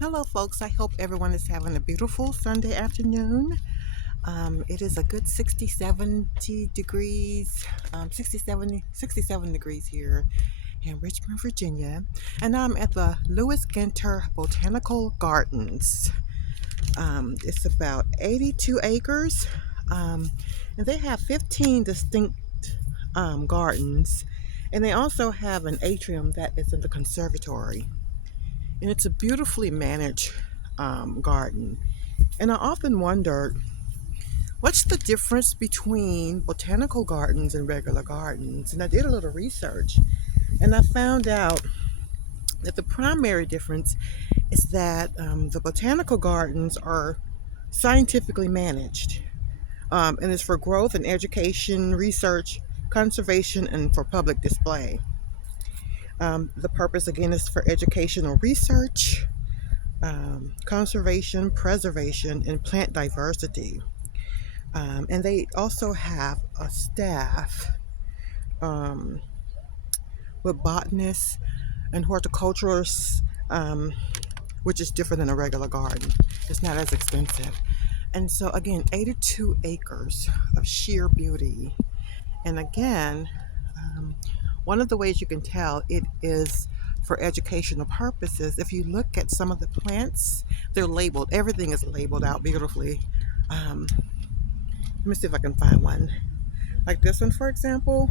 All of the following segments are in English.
Hello, folks. I hope everyone is having a beautiful Sunday afternoon. It is a good 70 degrees, 67 degrees here in Richmond, Virginia. And I'm at the Lewis Ginter Botanical Gardens. It's about 82 acres, and they have 15 distinct gardens. And they also have an atrium that is in the conservatory. And it's a beautifully managed garden. And I often wondered, what's the difference between botanical gardens and regular gardens? And I did a little research, and I found out that the primary difference is that the botanical gardens are scientifically managed, and it's for growth and education, research, conservation, and for public display. The purpose again is for educational research, conservation, preservation, and plant diversity. And they also have a staff um, with botanists and horticulturists, which is different than a regular garden. It's not as expensive. And so, again, 82 acres of sheer beauty. And again, um, one of the ways you can tell it is for educational purposes, if you look at some of the plants, they're labeled. Everything is labeled out beautifully. Let me see if I can find one. Like this one, for example,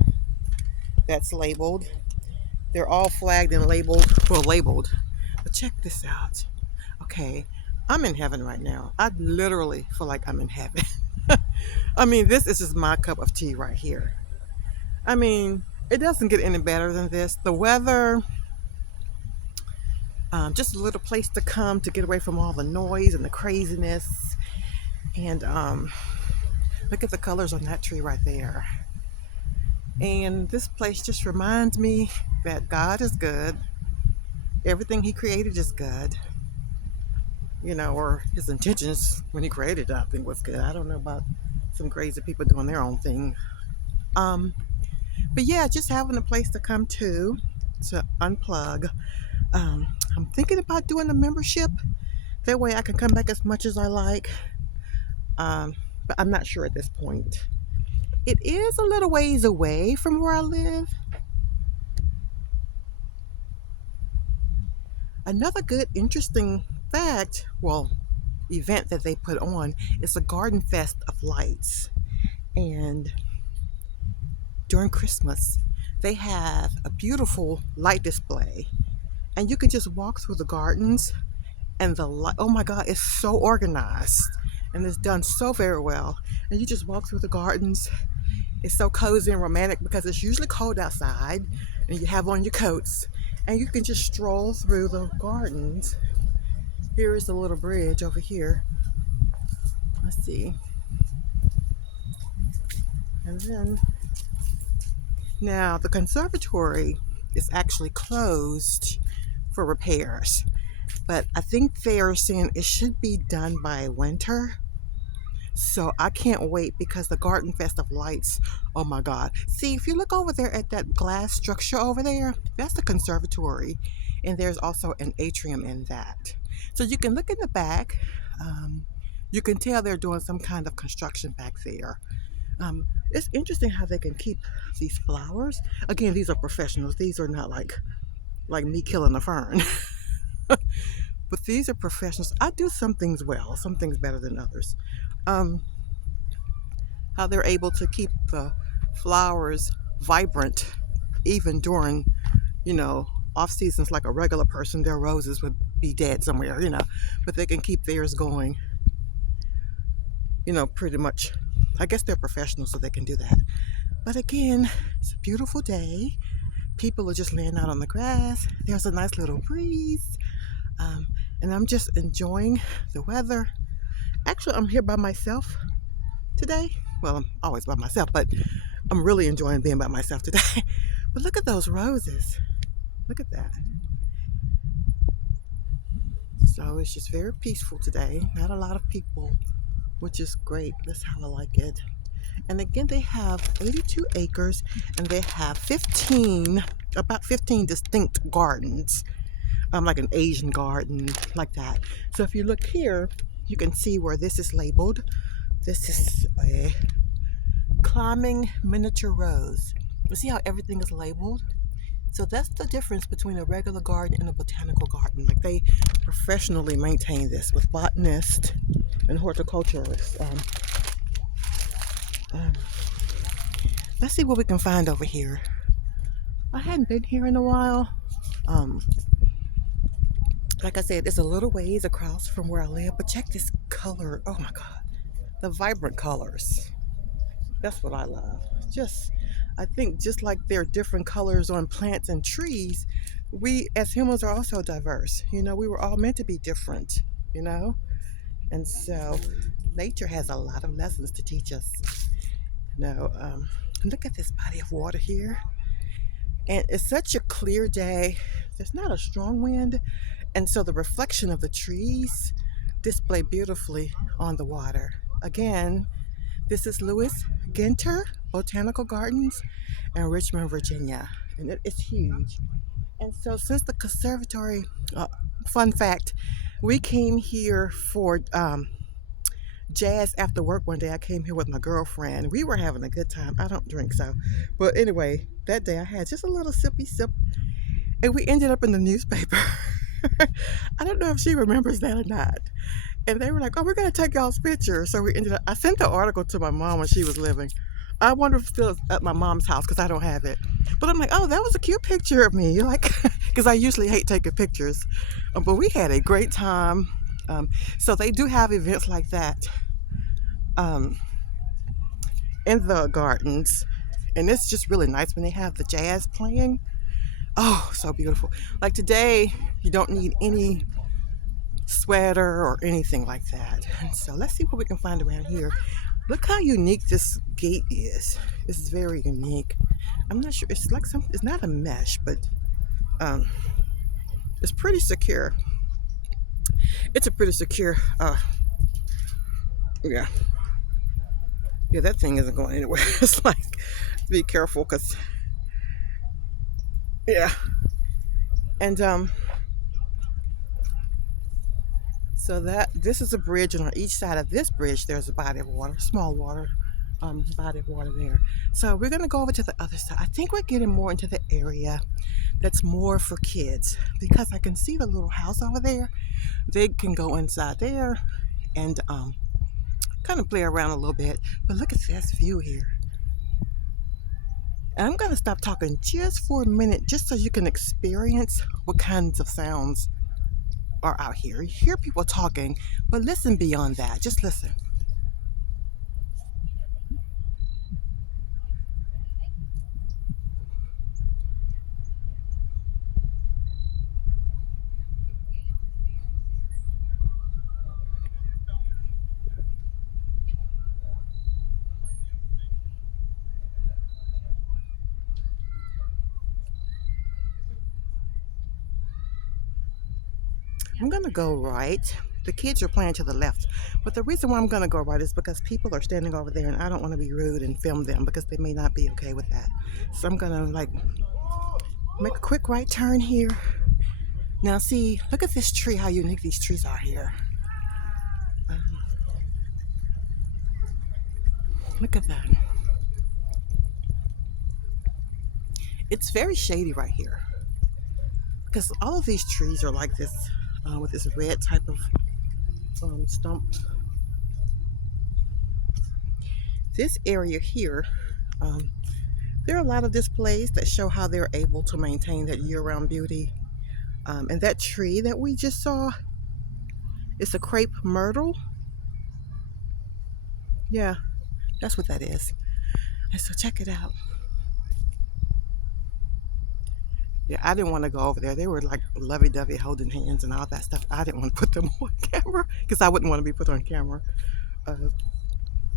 that's labeled. They're all flagged and labeled. Well, labeled. But check this out. Okay, I'm in heaven right now. I literally feel like I'm in heaven. I mean, this is just my cup of tea right here. I mean, it doesn't get any better than this. The weather, just a little place to come to get away from all the noise and the craziness. And look at the colors on that tree right there. And this place just reminds me that God is good. Everything He created is good. Or His intentions when He created it, I think was good. I don't know about some crazy people doing their own thing. Um, but yeah, just having a place to come to unplug. I'm thinking about doing a membership. That way I can come back as much as I like. But I'm not sure at this point. It is a little ways away from where I live. Another good, interesting fact, well, event that they put on is a garden fest of lights. And during Christmas, they have a beautiful light display. And you can just walk through the gardens, and the light, oh my God, it's so organized. And it's done so very well. And you just walk through the gardens. It's so cozy and romantic because it's usually cold outside, and you have on your coats, and you can just stroll through the gardens. Here is the little bridge over here. Let's see. And then, now the conservatory is actually closed for repairs, but I think they are saying it should be done by winter. So I can't wait because the Garden Fest of Lights, oh my God. See, if you look over there at that glass structure over there, that's the conservatory. And there's also an atrium in that. So you can look in the back. You can tell they're doing some kind of construction back there. It's interesting how they can keep these flowers. Again, these are professionals. These are not like me killing a fern. But these are professionals. I do some things well, some things better than others. Um, how they're able to keep the flowers vibrant even during, off seasons like a regular person, their roses would be dead somewhere, but they can keep theirs going, pretty much. I guess they're professionals, so they can do that. But again, it's a beautiful day. People are just laying out on the grass. There's a nice little breeze. And I'm just enjoying the weather. Actually, I'm here by myself today. Well, I'm always by myself, but I'm really enjoying being by myself today. But look at those roses. Look at that. So it's just very peaceful today. Not a lot of people, which is great. That's how I like it. And again, they have 82 acres, and they have about 15 distinct gardens. like an Asian garden, like that. So if you look here, you can see where this is labeled. This is a climbing miniature rose. You see how everything is labeled? So that's the difference between a regular garden and a botanical garden. Like, they professionally maintain this with botanists and horticulturists. Um, let's see what we can find over here. I hadn't been here in a while. Um, like I said, it's a little ways across from where I live, but check this color. Oh my God, the vibrant colors. That's what I love. I think just like there are different colors on plants and trees, we as humans are also diverse. We were all meant to be different, you know? And so nature has a lot of lessons to teach us. Look at this body of water here. And it's such a clear day. There's not a strong wind. And so the reflection of the trees display beautifully on the water. Again, this is Louis Ginter Botanical Gardens in Richmond, Virginia. And it's huge. And so since the conservatory, fun fact, we came here for jazz after work one day. I came here with my girlfriend. We were having a good time. I don't drink, so. But anyway, that day I had just a little sippy sip. And we ended up in the newspaper. I don't know if she remembers that or not. And they were like, oh, we're going to take y'all's picture. So I sent the article to my mom when she was living. I wonder if it's still at my mom's house because I don't have it. But I'm like, oh, that was a cute picture of me. Like, because I usually hate taking pictures. But we had a great time. So they do have events like that in the gardens. And it's just really nice when they have the jazz playing. Oh, so beautiful. Like today, you don't need any sweater or anything like that. And so let's see what we can find around here. Look how unique this gate is. This is very unique. I'm not sure. It's like it's not a mesh, but it's pretty secure. It's a pretty secure, yeah. Yeah, that thing isn't going anywhere. It's like, be careful because, yeah. And so this is a bridge, and on each side of this bridge there's a body of water, small water, body of water there. So we're gonna go over to the other side. I think we're getting more into the area that's more for kids because I can see the little house over there. They can go inside there and kind of play around a little bit. But look at this view here. And I'm gonna stop talking just for a minute, just so you can experience what kinds of sounds are out here. You hear people talking, but listen beyond that. Just listen. I'm gonna go right. The kids are playing to the left, but the reason why I'm gonna go right is because people are standing over there and I don't want to be rude and film them because they may not be okay with that. So I'm gonna like make a quick right turn here. Now see, look at this tree, how unique these trees are here. Look at that. It's very shady right here because all of these trees are like this with this red type of stump. This area here, there are a lot of displays that show how they're able to maintain that year-round beauty. And that tree that we just saw, it's a crepe myrtle. Yeah, that's what that is. And so check it out. Yeah, I didn't want to go over there. They were like lovey-dovey holding hands and all that stuff. I didn't want to put them on camera because I wouldn't want to be put on camera.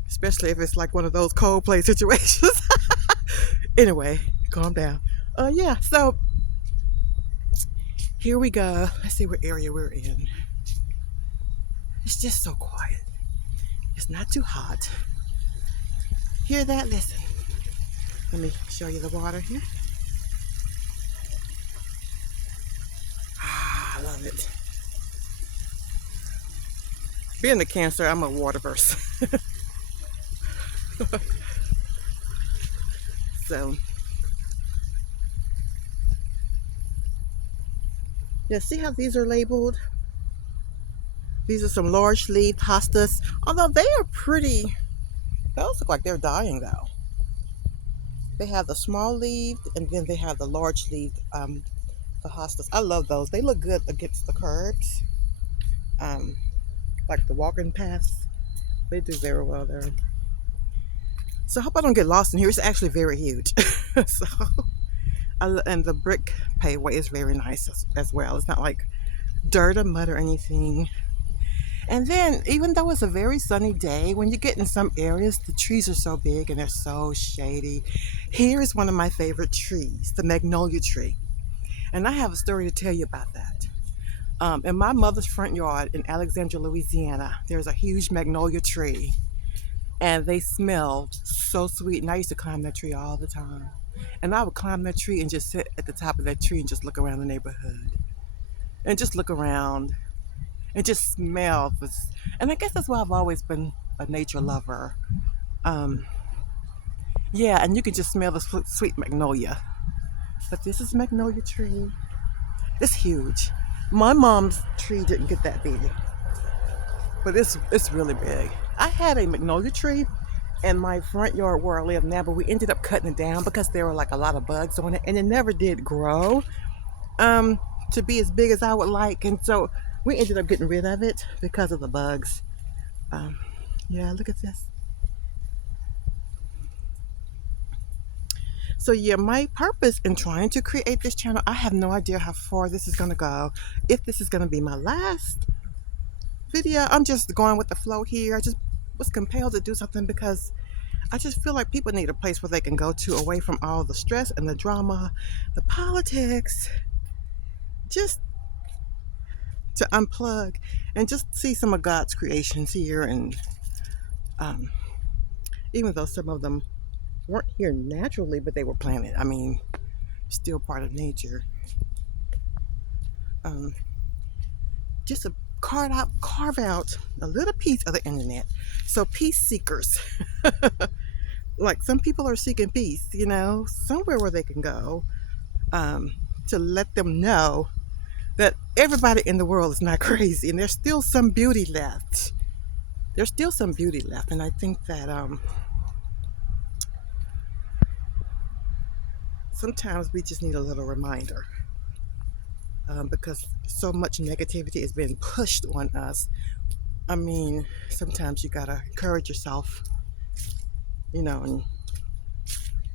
Especially if it's like one of those Coldplay situations. Anyway, calm down. Yeah, so here we go. Let's see what area we're in. It's just so quiet. It's not too hot. Hear that? Listen. Let me show you the water here. love it. Being a Cancer, I'm a waterverse. So, yeah, see how these are labeled? These are some large leaf hostas. Although they are pretty, those look like they're dying though. They have the small leaf and then they have the large leaf, the hostas. I love those. They look good against the curbs, um, like the walking paths. They do very well there. So I hope I don't get lost in here. It's actually very huge. So, and the brick paveway is very nice as well. It's not like dirt or mud or anything. And then, even though it's a very sunny day, when you get in some areas, the trees are so big and they're so shady. Here is one of my favorite trees, the magnolia tree. And I have a story to tell you about that. In my mother's front yard in Alexandria, Louisiana, there's a huge magnolia tree. And they smelled so sweet. And I used to climb that tree all the time. And I would climb that tree and just sit at the top of that tree and just look around the neighborhood. And just look around and just smell this. And I guess that's why I've always been a nature lover. Um, yeah, and you can just smell the sweet magnolia. But this is magnolia tree. It's huge. My mom's tree didn't get that big, but it's really big. I had a magnolia tree in my front yard where I live now, but we ended up cutting it down because there were like a lot of bugs on it, and it never did grow to be as big as I would like, and so we ended up getting rid of it because of the bugs. Um, yeah, look at this. So yeah, my purpose in trying to create this channel, I have no idea how far this is gonna go. If this is gonna be my last video, I'm just going with the flow here. I just was compelled to do something because I just feel like people need a place where they can go to away from all the stress and the drama, the politics, just to unplug and just see some of God's creations here. And um, even though some of them weren't here naturally, but they were planted. I mean, still part of nature. Um, just to carve out a little piece of the internet. So peace seekers, like some people are seeking peace, somewhere where they can go to let them know that everybody in the world is not crazy and there's still some beauty left. There's still some beauty left, and I think that sometimes we just need a little reminder because so much negativity is being pushed on us. I mean, sometimes you gotta encourage yourself, and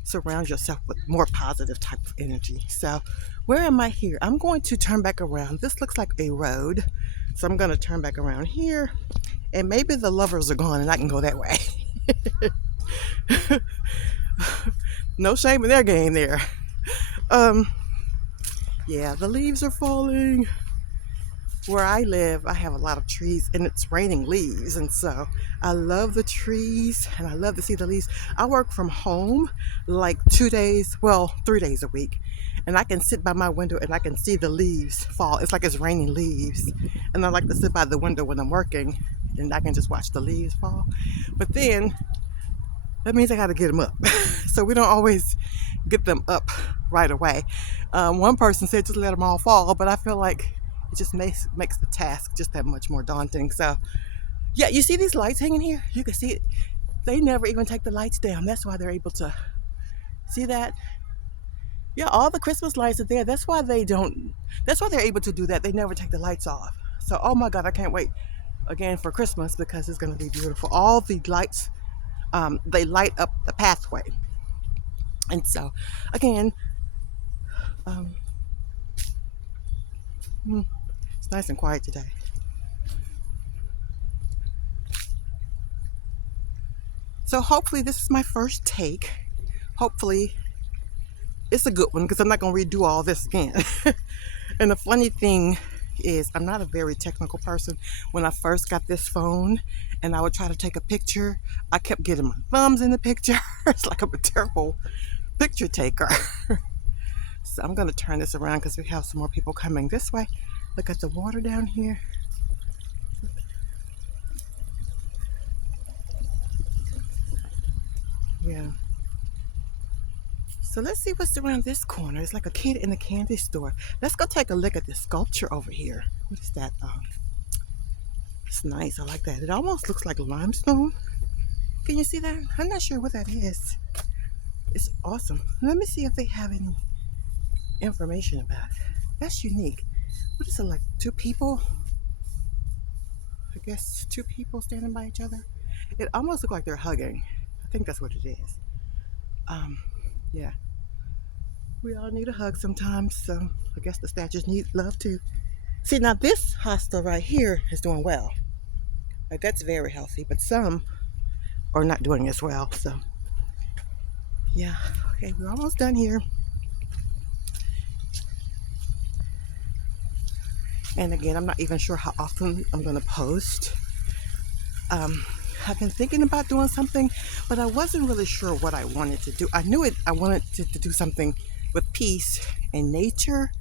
surround yourself with more positive type of energy. So where am I here? I'm going to turn back around. This looks like a road. So I'm going to turn back around here and maybe the lovers are gone and I can go that way. No shame in their game there. Yeah, the leaves are falling. Where I live, I have a lot of trees and it's raining leaves. And so I love the trees and I love to see the leaves. I work from home like 3 days a week. And I can sit by my window and I can see the leaves fall. It's like it's raining leaves. And I like to sit by the window when I'm working and I can just watch the leaves fall. But then that means I got to get them up. So we don't always get them up right away. One person said just let them all fall, but I feel like it just makes the task just that much more daunting. So yeah, you see these lights hanging here? You can see it. They never even take the lights down. That's why they're able to see that. Yeah, all the Christmas lights are there. That's why they're able to do that. They never take the lights off. So, oh my God, I can't wait again for Christmas because it's going to be beautiful. All the lights, they light up the pathway. And so, again, it's nice and quiet today. So hopefully this is my first take. Hopefully it's a good one because I'm not going to redo all this again. And the funny thing is I'm not a very technical person. When I first got this phone and I would try to take a picture, I kept getting my thumbs in the picture. It's like I'm a terrible picture taker. So I'm going to turn this around because we have some more people coming this way. Look at the water down here. Yeah. So let's see what's around this corner. It's like a kid in a candy store. Let's go take a look at this sculpture over here. What is that? It's nice. I like that. It almost looks like limestone. Can you see that? I'm not sure what that is. It's awesome. Let me see if they have any information about it. That's unique. What is it, like two people? I guess two people standing by each other. It almost looks like they're hugging. I think that's what it is. Um, yeah. We all need a hug sometimes, so I guess the statues need love too. See, now this hostel right here is doing well. Like, that's very healthy, but some are not doing as well. So, yeah. Okay, we're almost done here. And again, I'm not even sure how often I'm going to post. Um, I've been thinking about doing something, but I wasn't really sure what I wanted to do. I knew it. I wanted to do something with peace and nature.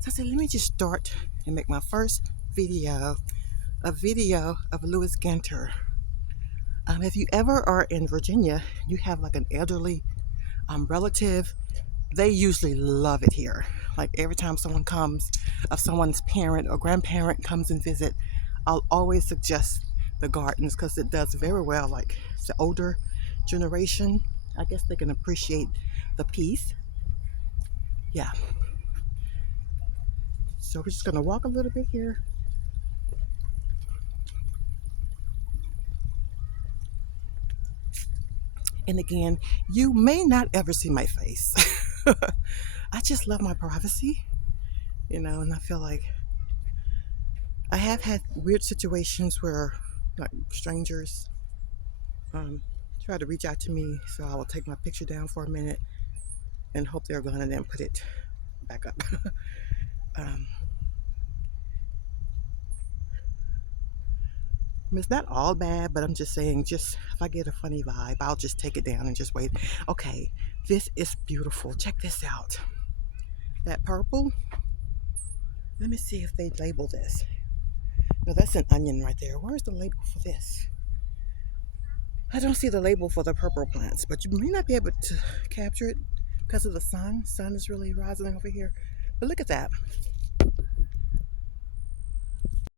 So I said, let me just start and make my first video, a video of Louis Ginter. If you ever are in Virginia, you have like an elderly relative. They usually love it here. Like every time someone comes, if someone's parent or grandparent comes and visit, I'll always suggest the gardens because it does very well. Like it's the older generation, I guess they can appreciate the peace. Yeah. So we're just gonna walk a little bit here. And again, you may not ever see my face. I just love my privacy, and I feel like I have had weird situations where like strangers try to reach out to me, so I will take my picture down for a minute and hope they're gonna then put it back up. um, it's not all bad, but I'm just saying, just if I get a funny vibe, I'll just take it down and just wait. Okay, this is beautiful. Check this out. That purple. Let me see if they label this. No, that's an onion right there. Where's the label for this? I don't see the label for the purple plants, but you may not be able to capture it because of the sun. Sun is really rising over here. But look at that.